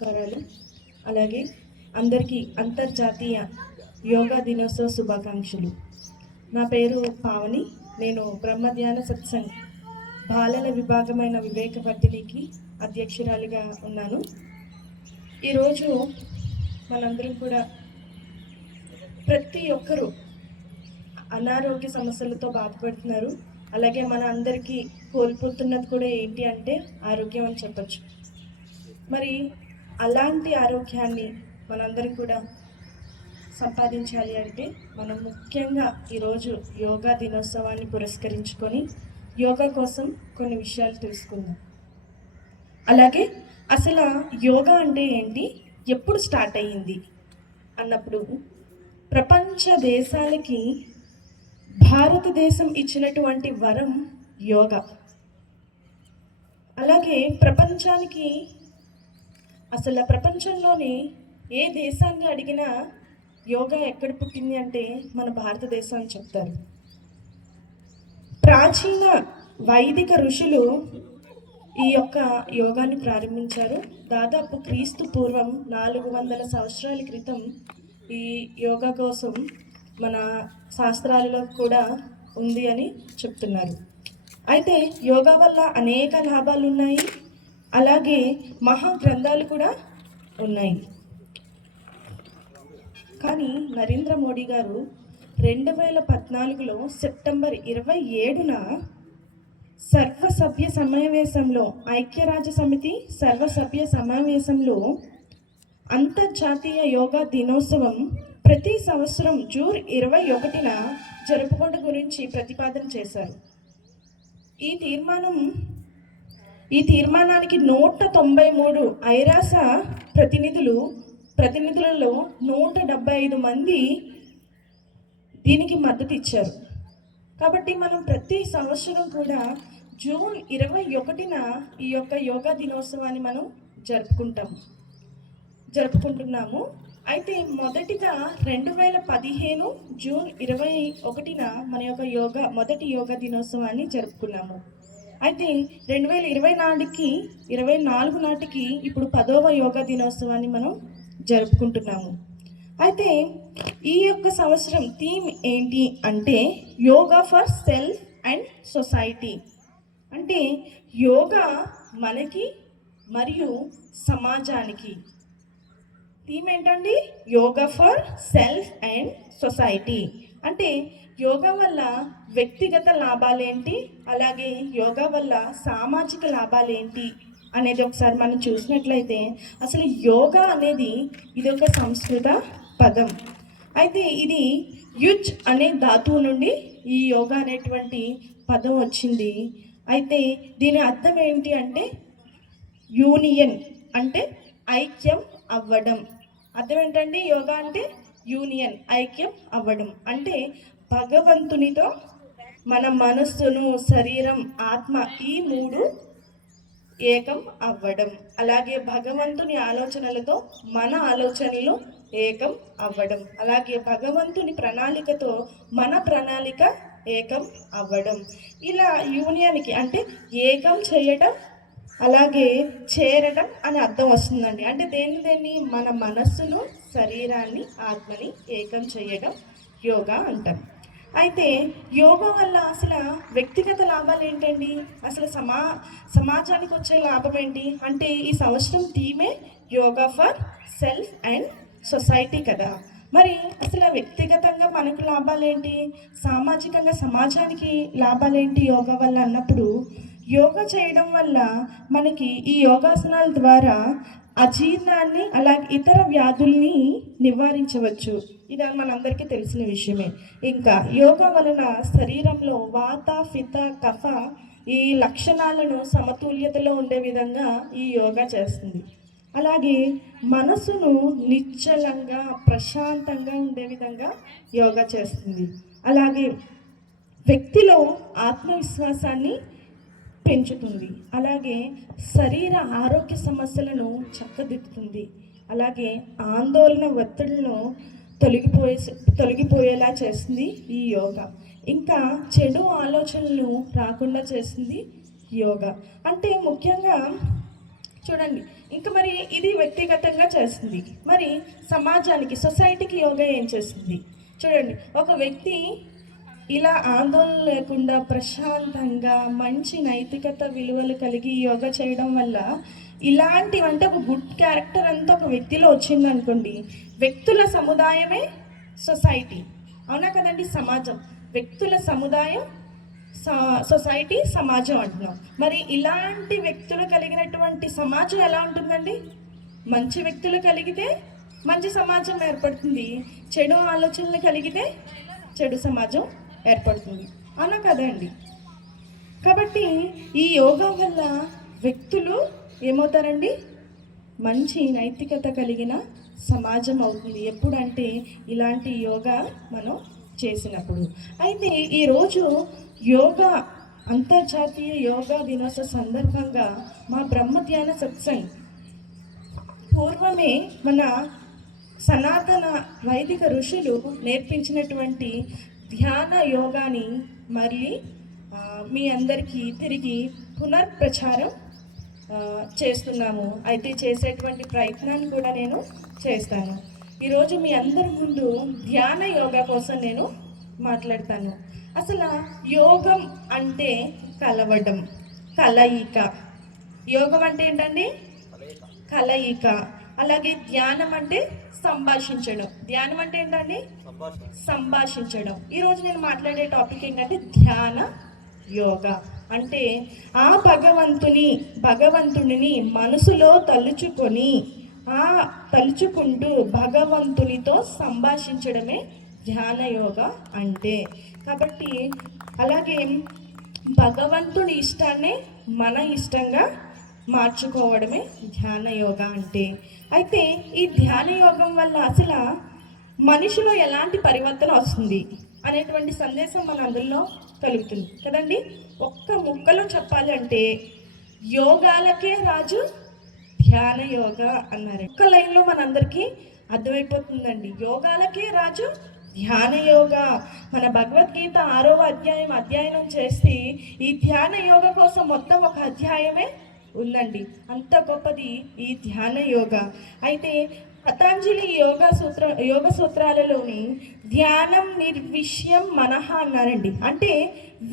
నమస్కారాలు. అలాగే అందరికీ అంతర్జాతీయ యోగా దినోత్సవ శుభాకాంక్షలు. నా పేరు పావని. నేను బ్రహ్మధ్యాన సత్సంగ్ బాలల విభాగమైన వివేకవర్ధినికి అధ్యక్షురాలిగా ఉన్నాను. ఈరోజు మనందరం కూడా ప్రతి ఒక్కరూ అనారోగ్య సమస్యలతో బాధపడుతున్నారు. అలాగే మన అందరికీ కోల్పోతున్నది కూడా ఏంటి అంటే ఆరోగ్యం అని చెప్పచ్చు. మరి అలాంటి ఆరోగ్యాన్ని మనందరం కూడా సంపాదించాలి అంటే మనం ముఖ్యంగా ఈరోజు యోగా దినోత్సవాన్ని పురస్కరించుకొని యోగా కోసం కొన్ని విషయాలు తెలుసుకుందాం. అలాగే అసలు యోగా అంటే ఏంటి, ఎప్పుడు స్టార్ట్ అయ్యింది అన్నప్పుడు ప్రపంచ దేశాలకి భారతదేశం ఇచ్చినటువంటి వరం యోగా. అలాగే ప్రపంచానికి అసలు ప్రపంచంలోని ఏ దేశాన్ని అడిగినా యోగా ఎక్కడ పుట్టింది అంటే మన భారతదేశం అని చెప్తారు. ప్రాచీన వైదిక ఋషులు ఈ యొక్క యోగాన్ని ప్రారంభించారు. దాదాపు క్రీస్తు పూర్వం 400 సంవత్సరాల క్రితం ఈ యోగా కోసం మన శాస్త్రాలలో కూడా ఉంది అని చెప్తున్నారు. అయితే యోగా వల్ల అనేక లాభాలు ఉన్నాయి. అలాగే మహా గ్రంథాలు కూడా ఉన్నాయి. కానీ నరేంద్ర మోడీ గారు 2014లో సెప్టెంబర్ 27న సర్వసభ్య సమావేశంలో, ఐక్యరాజ్య సమితి సర్వసభ్య సమావేశంలో అంతర్జాతీయ యోగా దినోత్సవం ప్రతి సంవత్సరం జూన్ 21న జరుపుకోవడం గురించి ప్రతిపాదన చేశారు. ఈ తీర్మానానికి 193 ఐరాస ప్రతినిధులలో 175 మంది దీనికి మద్దతు ఇచ్చారు. కాబట్టి మనం ప్రతి సంవత్సరం కూడా జూన్ 21న ఈ యొక్క యోగా దినోత్సవాన్ని మనం జరుపుకుంటున్నాము. అయితే మొదటిగా 2015 జూన్ 21న మన యొక్క మొదటి యోగా దినోత్సవాన్ని జరుపుకున్నాము. అయితే 2024 నాటికి ఇప్పుడు 10వ యోగా దినోత్సవాన్ని మనం జరుపుకుంటున్నాము. అయితే ఈ యొక్క సంవత్సరం థీమ్ ఏంటి అంటే yoga for self and society. అంటే యోగా మనకి మరియు సమాజానికి. థీమ్ ఏంటండి? Yoga for self and society. అంటే యోగా వల్ల వ్యక్తిగత లాభాలేంటి, అలాగే యోగా వల్ల సామాజిక లాభాలేంటి అనేది ఒకసారి మనం చూసినట్లయితే, అసలు యోగా అనేది ఇది ఒక సంస్కృత పదం. అయితే ఇది యుజ్ అనే ధాతువు నుండి ఈ యోగా అనేటువంటి పదం వచ్చింది. అయితే దీని అర్థం ఏంటి అంటే యూనియన్, అంటే ఐక్యం అవ్వడం. అర్థం ఏంటండి? యోగా అంటే యూనియన్, ఐక్యం అవ్వడం. అంటే భగవంతునితో మన మనస్సును, శరీరం, ఆత్మ ఈ 3 ఏకం అవ్వడం. అలాగే భగవంతుని ఆలోచనలతో మన ఆలోచనలు ఏకం అవ్వడం. అలాగే భగవంతుని ప్రణాళికతో మన ప్రణాళిక ఏకం అవ్వడం. ఇలా యూనియన్కి అంటే ఏకం చేయటం, అలాగే చేరడం అని అర్థం వస్తుందండి. అంటే దేన్ని మన మనస్సును, శరీరాన్ని, ఆత్మని ఏకం చేయడం యోగా అంటాం. అయితే యోగా వల్ల అసలు వ్యక్తిగత లాభాలు ఏంటండి, అసలు సమాజానికి వచ్చే లాభం ఏంటి అంటే ఈ సంవత్సరం థీమే yoga for self and society కదా. మరి అసలు వ్యక్తిగతంగా మనకు లాభాలేంటి, సామాజికంగా సమాజానికి లాభాలేంటి యోగా వల్ల అన్నప్పుడు, యోగా చేయడం వల్ల మనకి ఈ యోగాసనాల ద్వారా అజీర్ణాన్ని, అలాగే ఇతర వ్యాధుల్ని నివారించవచ్చు. ఇది మనందరికీ తెలిసిన విషయమే. ఇంకా యోగా వలన శరీరంలో వాత, పిత్త, కఫ ఈ లక్షణాలను సమతుల్యతలో ఉండే విధంగా ఈ యోగా చేస్తుంది. అలాగే మనసును నిశ్చలంగా, ప్రశాంతంగా ఉండే విధంగా యోగా చేస్తుంది. అలాగే వ్యక్తిలో ఆత్మవిశ్వాసాన్ని పెంచుతుంది. అలాగే శరీర ఆరోగ్య సమస్యలను చక్కదిద్దుతుంది. అలాగే ఆందోళన, ఒత్తిళ్లను తొలగిపోయేలా చేస్తుంది ఈ యోగా. ఇంకా చెడు ఆలోచనలు రాకుండా చేస్తుంది యోగా. అంటే ముఖ్యంగా చూడండి. ఇంకా మరి ఇది వ్యక్తిగతంగా చేస్తుంది, మరి సమాజానికి, సొసైటీకి యోగా ఏం చేస్తుంది చూడండి. ఒక వ్యక్తి ఇలా ఆందోళన లేకుండా ప్రశాంతంగా మంచి నైతికత విలువలు కలిగి యోగా చేయడం వల్ల ఇలాంటివంటే ఒక గుడ్ క్యారెక్టర్ అంతా ఒక వ్యక్తిలో వచ్చిందనుకోండి, వ్యక్తుల సముదాయమే సొసైటీ, అవునా కదండి? సమాజం, వ్యక్తుల సముదాయం సొసైటీ, సమాజం అంటున్నాం. మరి ఇలాంటి వ్యక్తులు కలిగినటువంటి సమాజం ఎలా ఉంటుందండి? మంచి వ్యక్తులు కలిగితే మంచి సమాజం ఏర్పడుతుంది, చెడు ఆలోచనలు కలిగితే చెడు సమాజం ఏర్పడుతుంది, అవునా కదండి? కాబట్టి ఈ యోగా వల్ల వ్యక్తులు ఏమవుతారండి? మంచి నైతికత కలిగిన సమాజం అవుతుంది. ఎప్పుడంటే ఇలాంటి యోగా మనం చేసినప్పుడు. అయితే ఈరోజు యోగా అంతర్జాతీయ యోగా దినోత్సవ సందర్భంగా మా బ్రహ్మధ్యాన సత్సంగ్ పూర్వమే మన సనాతన వైదిక ఋషులు నేర్పించినటువంటి ధ్యాన యోగాని మళ్ళీ మీ అందరికీ తిరిగి పునర్ప్రచారం చేస్తున్నాము. అయితే చేసేటువంటి ప్రయత్నాన్ని కూడా నేను చేస్తాను. ఈరోజు మీ అందరి ముందు ధ్యాన యోగా కోసం నేను మాట్లాడతాను. అసలు యోగం అంటే కలవడం, కలయిక. యోగం అంటే ఏంటండి? కలయిక. అలాగే ధ్యానం అంటే సంభాషించడం. ధ్యానం అంటే ఏంటండి? సంభాషించడం. ఈరోజు నేను మాట్లాడే టాపిక్ ఏంటంటే ధ్యాన యోగా. అంటే ఆ భగవంతుడిని మనసులో తలుచుకుంటూ భగవంతునితో సంభాషించడమే ధ్యాన యోగా అంటే. కాబట్టి అలాగే భగవంతుడి ఇష్టాన్ని మన ఇష్టంగా మార్చుకోవడమే ధ్యాన యోగా అంటే. అయితే ఈ ధ్యాన యోగం వల్ల అసలు మనిషిలో ఎలాంటి పరివర్తన వస్తుంది అనేటువంటి సందేశం మన అందులో కలుగుతుంది కదండి. ఒక్క ముక్కలో చెప్పాలి అంటే యోగాలకే రాజు ధ్యాన యోగా అన్నారు. ఒక్క లైన్లో మనందరికీ అర్థమైపోతుందండి. యోగాలకే రాజు ధ్యాన యోగా. మన భగవద్గీత 6వ అధ్యయనం చేస్తే ఈ ధ్యాన యోగా కోసం మొత్తం ఒక అధ్యాయమే ఉందండి. అంత గొప్పది ఈ ధ్యాన యోగా. అయితే పతంజలి యోగ సూత్రాలలోని ధ్యానం నిర్విషయం మనహ అన్నారండి. అంటే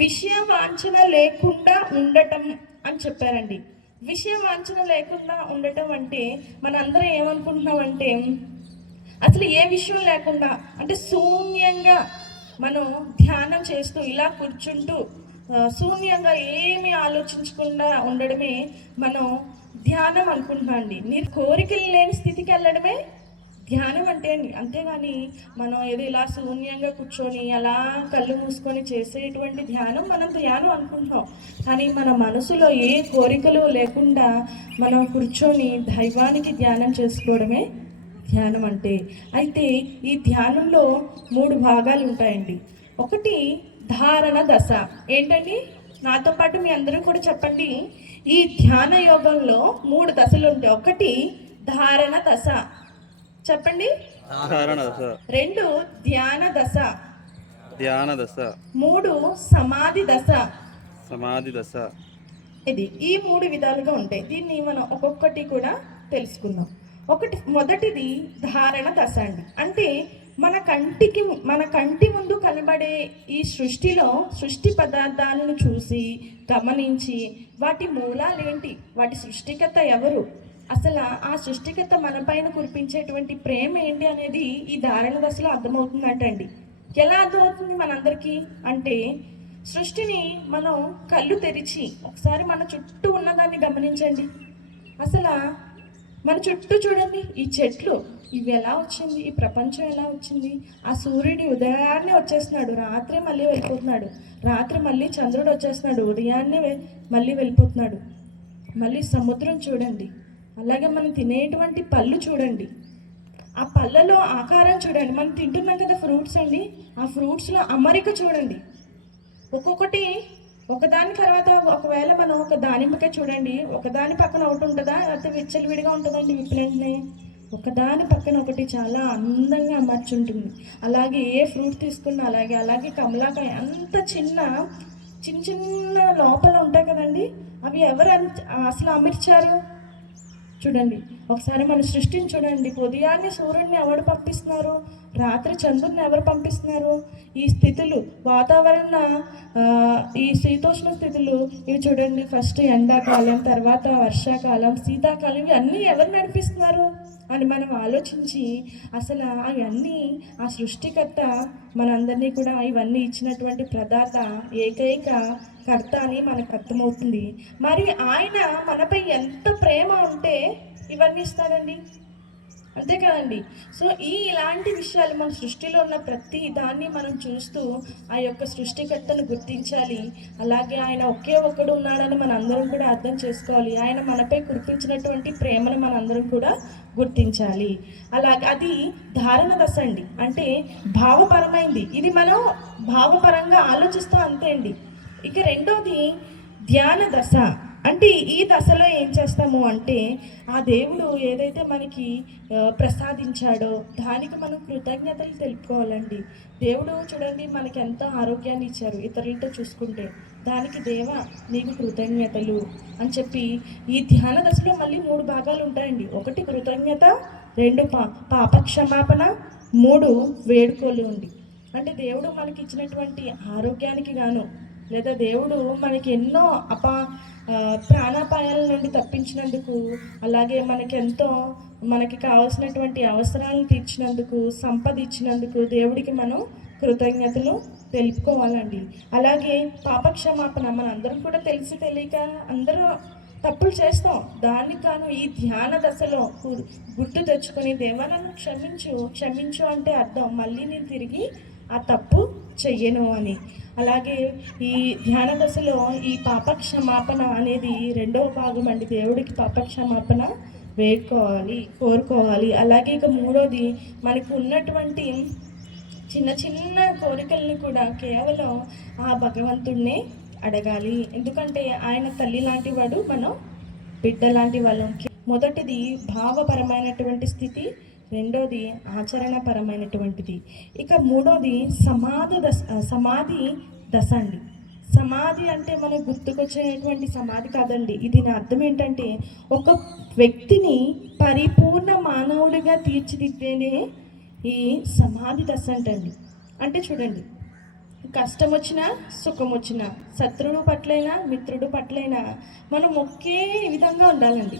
విషయ వాంఛన లేకుండా ఉండటం అని చెప్పారండి. విషయ వాంఛన లేకుండా ఉండటం అంటే మనందరం ఏమనుకుంటున్నామంటే అసలు ఏ విషయం లేకుండా, అంటే శూన్యంగా మనం ధ్యానం చేస్తూ ఇలా కూర్చుంటూ శూన్యంగా ఏమీ ఆలోచించకుండా ఉండడమే మనం ధ్యానం అనుకుంటున్నాం అండి. మీరు కోరికలు లేని స్థితికి వెళ్ళడమే ధ్యానం అంటే అండి. అంతేగాని మనం ఏదో ఇలా శూన్యంగా కూర్చొని అలా కళ్ళు మూసుకొని చేసేటువంటి ధ్యానం మనం ధ్యానం అనుకుంటాం. కానీ మన మనసులో ఏ కోరికలు లేకుండా మనం కూర్చొని దైవానికి ధ్యానం చేసుకోవడమే ధ్యానం అంటే. అయితే ఈ ధ్యానంలో 3 భాగాలు ఉంటాయండి. ఒకటి ధారణ దశ. ఏంటండి? నాతో పాటు మీ అందరూ కూడా చెప్పండి. ఈ ధ్యాన యోగంలో 3 దశలు ఉంటాయి. ఒకటి ధారణ దశ, చెప్పండి. 2 ధ్యాన దశ, 3 సమాధి దశ. ఇది ఈ 3 విధాలుగా ఉంటాయి. దీన్ని మనం ఒక్కొక్కటి కూడా తెలుసుకుందాం. మొదటిది ధారణ దశ అండి. అంటే మన కంటి ముందు కనబడే ఈ సృష్టిలో సృష్టి పదార్థాలను చూసి గమనించి వాటి మూలాలేంటి, వాటి సృష్టికర్త ఎవరు, అసలు ఆ సృష్టికర్త మన పైన కురిపించేటువంటి ప్రేమ ఏంటి అనేది ఈ ధారణ దశలో అర్థమవుతుందంటండి. ఎలా అర్థమవుతుంది మనందరికీ అంటే, సృష్టిని మనం కళ్ళు తెరిచి ఒకసారి మన చుట్టూ ఉన్నదాన్ని గమనించండి. అసలు మన చుట్టూ చూడండి, ఈ చెట్లు ఇవి ఎలా వచ్చింది, ఈ ప్రపంచం ఎలా వచ్చింది. ఆ సూర్యుడు ఉదయాన్నే వచ్చేస్తున్నాడు, రాత్రి మళ్ళీ వెళ్ళిపోతున్నాడు, రాత్రి మళ్ళీ చంద్రుడు వచ్చేస్తున్నాడు, ఉదయాన్నే మళ్ళీ వెళ్ళిపోతున్నాడు. మళ్ళీ సముద్రం చూడండి, అలాగే మనం తినేటువంటి పళ్ళు చూడండి, ఆ పళ్ళలో ఆకారం చూడండి. మనం తింటున్నాం కదా ఫ్రూట్స్ అండి, ఆ ఫ్రూట్స్లో అమరిక చూడండి. ఒక్కొక్కటి ఒకదాని తర్వాత ఒకవేళ మనం ఒక దానిమ్మకాయ చూడండి, ఒకదాని పక్కన ఒకటి ఉంటుందా, లేకపోతే విచ్చలవిడిగా ఉంటుందండి విప్పినట్లే? ఒకదాని పక్కన ఒకటి చాలా అందంగా అమర్చి ఉంటుంది. అలాగే ఏ ఫ్రూట్ తీసుకున్నా అలాగే కమలాకాయ అంత చిన్న లోపల ఉంటాయి కదండి, అవి ఎవరు అసలు అమర్చారు? చూడండి, ఒకసారి మన సృష్టిని చూడండి. ఉదయాన్నే సూర్యుడిని ఎవరు పంపిస్తున్నారు? రాత్రి చంద్రుడిని ఎవరు పంపిస్తున్నారు? ఈ స్థితులు, వాతావరణ ఈ శీతోష్ణ స్థితులు ఇవి చూడండి. ఫస్ట్ ఎండాకాలం, తర్వాత వర్షాకాలం, శీతాకాలం, ఇవి అన్నీ ఎవరు నడిపిస్తున్నారు అని మనం ఆలోచించి అసలు అవన్నీ ఆ సృష్టికర్త మనందరినీ కూడా ఇవన్నీ ఇచ్చినటువంటి ప్రదాత, ఏకైక కర్త అని మనకు అర్థమవుతుంది. మరి ఆయన మనపై ఎంత ప్రేమ ఉంటే ఇవన్నీ ఇస్తాడండి, అంతే కదండి. సో ఇలాంటి విషయాలు మన సృష్టిలో ఉన్న ప్రతి దాన్ని మనం చూస్తూ ఆ యొక్క సృష్టికర్తను గుర్తించాలి. అలాగే ఆయన ఒకే ఒక్కడు ఉన్నాడని మన అందరం కూడా అర్థం చేసుకోవాలి. ఆయన మనపై కురిపించినటువంటి ప్రేమను మనందరం కూడా గుర్తించాలి. అలాగే అది ధారణ దశ అండి, అంటే భావపరమైంది. ఇది మనం భావపరంగా ఆలోచిస్తాం, అంతే అండి. ఇక రెండోది ధ్యాన దశ. అంటే ఈ దశలో ఏం చేస్తాము అంటే ఆ దేవుడు ఏదైతే మనకి ప్రసాదించాడో దానికి మనం కృతజ్ఞతలు తెలుపుకోవాలండి. దేవుడు చూడండి మనకి ఎంత ఆరోగ్యాన్ని ఇచ్చారు ఇతరులతో చూసుకుంటే, దానికి దేవా నీకు కృతజ్ఞతలు అని చెప్పి ఈ ధ్యాన దశలో మళ్ళీ 3 భాగాలు ఉంటాయండి. 1 కృతజ్ఞత, 2 పాప క్షమాపణ, 3 వేడుకోలు ఉంది. అంటే దేవుడు మనకి ఇచ్చినటువంటి ఆరోగ్యానికి గాను, లేదా దేవుడు మనకి ఎన్నో ప్రాణాపాయాల నుండి తప్పించినందుకు, అలాగే మనకి కావాల్సినటువంటి అవసరాలను తీర్చినందుకు, సంపద ఇచ్చినందుకు దేవుడికి మనం కృతజ్ఞతలు తెలుపుకోవాలండి. అలాగే పాపక్షమాపణ. మన అందరం కూడా తెలిసి తెలియక అందరూ తప్పులు చేస్తాం. దానికి కాను ఈ ధ్యాన దశలో గుర్తు తెచ్చుకొని దేవా నన్ను క్షమించు అంటే అర్థం మళ్ళీ నేను తిరిగి ఆ తప్పు చెయ్యను అని. అలాగే ఈ ధ్యాన దశలో ఈ పాపక్షమాపణ అనేది 2వ భాగం అండి. దేవుడికి పాపక్షమాపణ కోరుకోవాలి. అలాగే ఇక 3వది మనకు ఉన్నటువంటి చిన్న చిన్న కోరికల్ని కూడా కేవలం ఆ భగవంతుడినే అడగాలి. ఎందుకంటే ఆయన తల్లి లాంటి వాడు, మనం బిడ్డ లాంటి వాళ్ళం. మొదటిది భావపరమైనటువంటి స్థితి, రెండోది ఆచరణపరమైనటువంటిది. ఇక 3వది సమాధి దశ అండి. సమాధి అంటే మనకు గుర్తుకొచ్చేటువంటి సమాధి కాదండి. ఇది నా అర్థం ఏంటంటే ఒక వ్యక్తిని పరిపూర్ణ మానవుడిగా తీర్చిదిద్దేనే ఈ సమాధి దశ అంటండి. అంటే చూడండి, కష్టం వచ్చినా సుఖం వచ్చినా, శత్రువు పట్లైనా మిత్రుడు పట్లైనా మనం ఒకే విధంగా ఉండాలండి.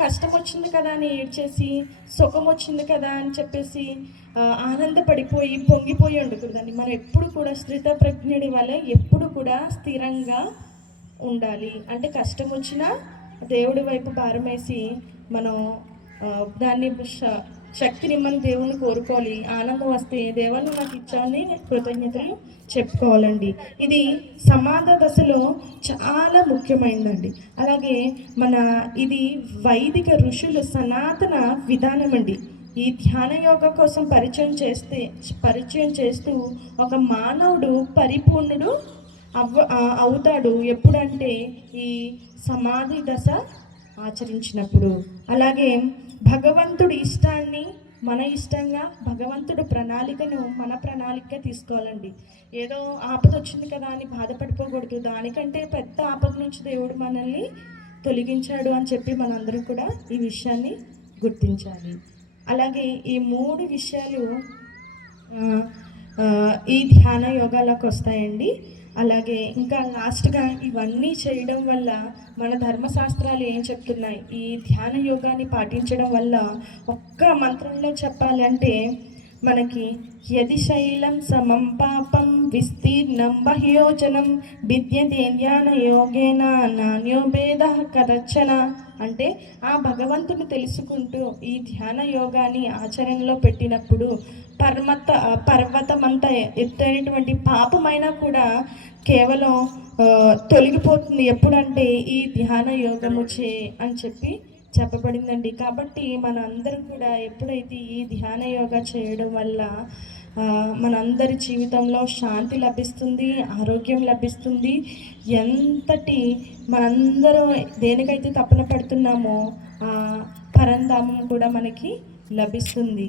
కష్టం వచ్చింది కదా అని ఏడ్చేసి, సుఖం వచ్చింది కదా అని చెప్పేసి ఆనందపడిపోయి పొంగిపోయి ఉండకూడదండి. మనం ఎప్పుడు కూడా స్థితప్రజ్ఞుడి వల్ల ఎప్పుడు కూడా స్థిరంగా ఉండాలి. అంటే కష్టం వచ్చినా దేవుడి వైపు భారం వేసి మనం దాన్ని శక్తిని మనం దేవుని కోరుకోవాలి. ఆనందం వస్తే దేవాన్ని నాకు ఇచ్చావని కృతజ్ఞతలు చెప్పుకోవాలండి. ఇది సమాధ దశలో చాలా ముఖ్యమైనదండి. అలాగే ఇది వైదిక ఋషులు సనాతన విధానం అండి. ఈ ధ్యాన యోగ కోసం పరిచయం చేస్తూ ఒక మానవుడు పరిపూర్ణుడు అవుతాడు ఎప్పుడంటే ఈ సమాధి దశ ఆచరించినప్పుడు. అలాగే భగవంతుడి ఇష్టాన్ని మన ఇష్టంగా, భగవంతుడి ప్రణాళికను మన ప్రణాళికగా తీసుకోవాలండి. ఏదో ఆపద వచ్చింది కదా అని బాధపడిపోకూడదు. దానికంటే పెద్ద ఆపద నుంచి దేవుడు మనల్ని తొలగించాడు అని చెప్పి మనందరం కూడా ఈ విషయాన్ని గుర్తించాలి. అలాగే ఈ 3 విషయాలు ఈ ధ్యాన యోగాలకు వస్తాయండి. అలాగే ఇంకా లాస్ట్గా ఇవన్నీ చేయడం వల్ల మన ధర్మశాస్త్రాలు ఏం చెప్తున్నాయి, ఈ ధ్యాన యోగాన్ని పాటించడం వల్ల ఒక్క మంత్రంలో చెప్పాలంటే మనకి యది శైలం సమం పాపం విస్తీర్ణం బహ్యోచనం విద్యతే ధ్యాన యోగేన నాణ్యో భేద కదచ్చన. అంటే ఆ భగవంతుని తెలుసుకుంటూ ఈ ధ్యాన యోగాన్ని ఆచరణలో పెట్టినప్పుడు పర్వతమంతా ఎత్తైనటువంటి పాపమైనా కూడా కేవలం తొలగిపోతుంది. ఎప్పుడంటే ఈ ధ్యాన యోగము అని చెప్పి చెప్పబడిందండి. కాబట్టి మన అందరం కూడా ఎప్పుడైతే ఈ ధ్యాన యోగా చేయడం వల్ల మనందరి జీవితంలో శాంతి లభిస్తుంది, ఆరోగ్యం లభిస్తుంది. మనందరం దేనికైతే తపన పడుతున్నామో ఆ పరంధామం కూడా మనకి లభిస్తుంది.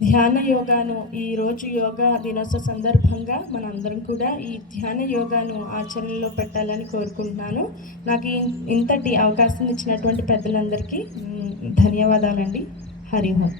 ధ్యాన యోగాను ఈరోజు యోగా దినోత్సవ సందర్భంగా మనందరం కూడా ఈ ధ్యాన యోగాను ఆచరణలో పెట్టాలని కోరుకుంటున్నాను. నాకు ఇంతటి అవకాశం ఇచ్చినటువంటి పెద్దలందరికీ ధన్యవాదాలండి. హరి ఓం.